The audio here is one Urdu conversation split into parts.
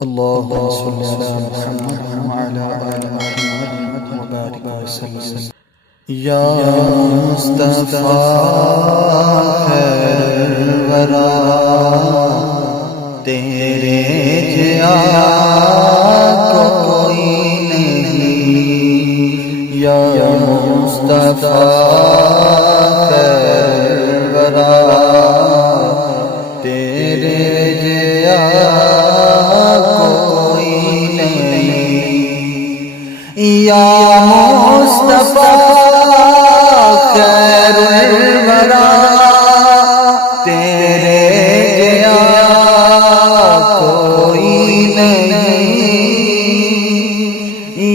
اللهم صل على محمد وعلى آل محمد وبارك وسلم یا مصطفیٰ خیر الورا تیرے جیا کوئی نہیں یا مصطفیٰ خیر الورا تیرے جیا یا مصطفیٰ خیر الورا تیرے جیا کوئی نہیں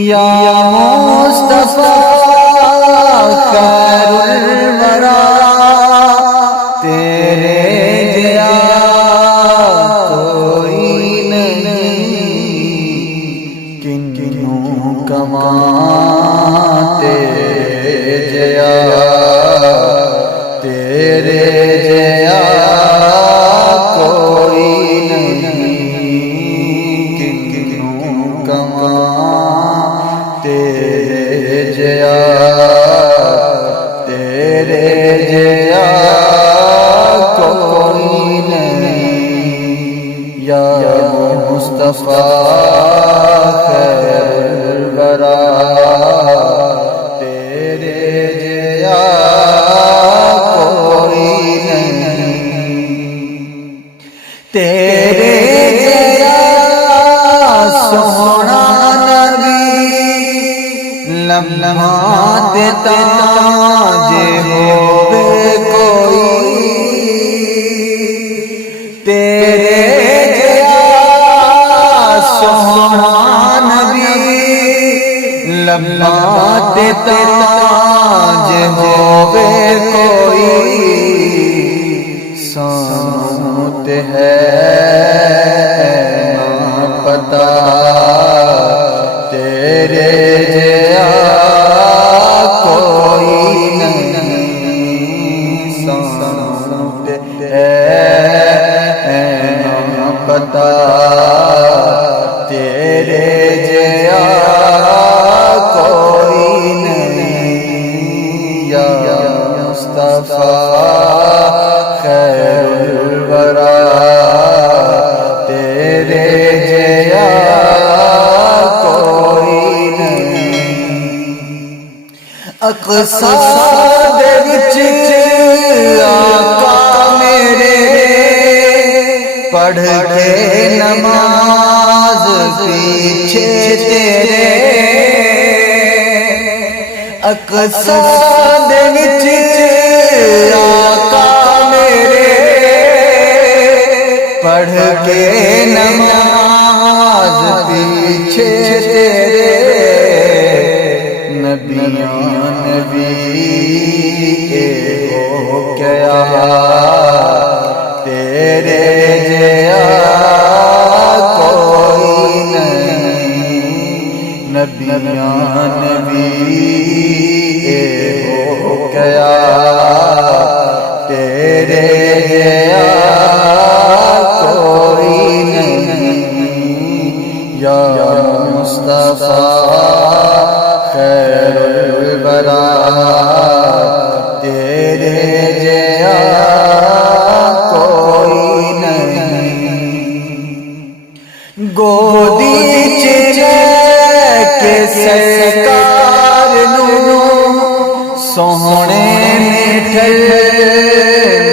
یا مصطفیٰ خیر الورا تیرے جیا کوئی نہیں کن کنوں کماں تیرے جیا کوئی نہیں کن کنوں کماں تیرے جیا کوئی نہیں یا مصطفیٰ خیر الورا تیرے جیا کوئی نہیں تیرے جیا سونا نبی لمحات تاج ہووے کوئی تیرے جیا سونا نبی لمحات تاج ہووے کوئی سانوت ہے نہ پتا تیرے جیا کوئی نہیں سانوت ہے نہ پتا تیرے جیا کوئی نہیں یا مصطفیٰ خیر الورا تیرے جیا کوئی نہیں اقصی دے وچ آقا میرے پڑھ کے نماز پیچھے تیرے اقصی دے وچ آقا میرے پڑھ کے نماز پیچھے تیرے نبیاں نبی ہو کیا تیرے جیا کوئی نہیں نبیاں نبی ہو کیا تیرے جیا کوئی نہیں یا مصطفیٰ خیر الورا تیرے جیا کوئی نہیں گودی چلے کے سرکار نو سونے میٹھے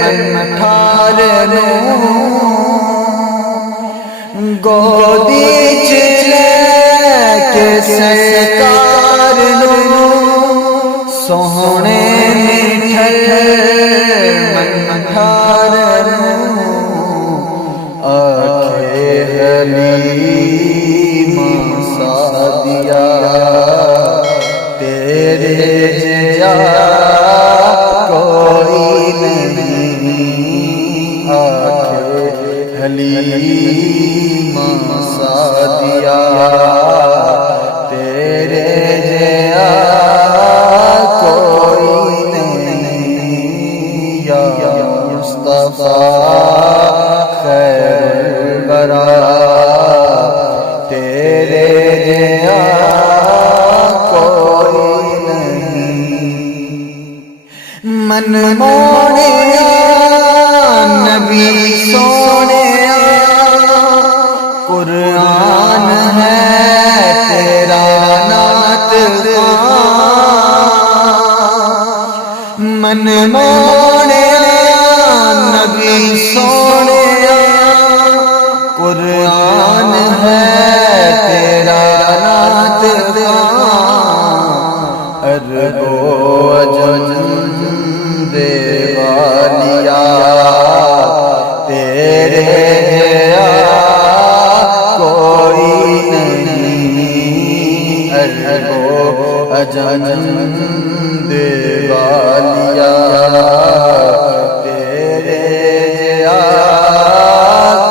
من ٹھار نو گودی چلے کے سرکار نو سونے میٹھے من ٹھار نو آنکھیں حلیم سعدیہ تیرے جیا کوئی نہیں آنکھیں حلیم سعدیہ تیرے جیا کوئی نہیں یا مصطفیٰ خیر الورا مونے نبی سونے قرآن ہے تیرا نعت من مونے نبی سونے قرآن ہے تیرا نعت ارب و عجم دے والیا تیرے جیا کوئی نہیں ارب و عجم دے والیا تیرے جیا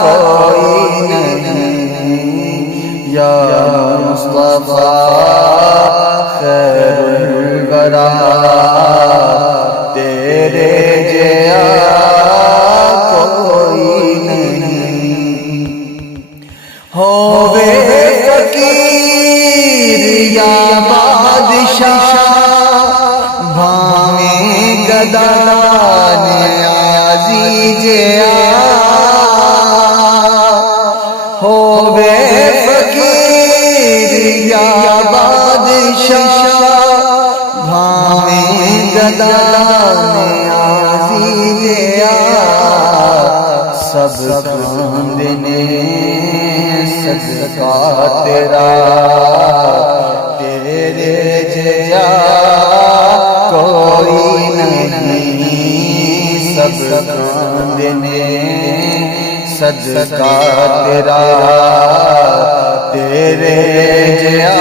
کوئی نہیں یا مصطفیٰ خیر الورا تیرے جیا کوئی نہیں ہووے فقیر یا بادشاہ بھاویں گدا نیازی جیا ہووے فقیر یا بادشاہ بھاویں گدا نیازی جیا سب کاندنے صدقہ تیرا تیرے جیا کوئی نہیں سب کاندنے صدقہ تیرا تیرے جیا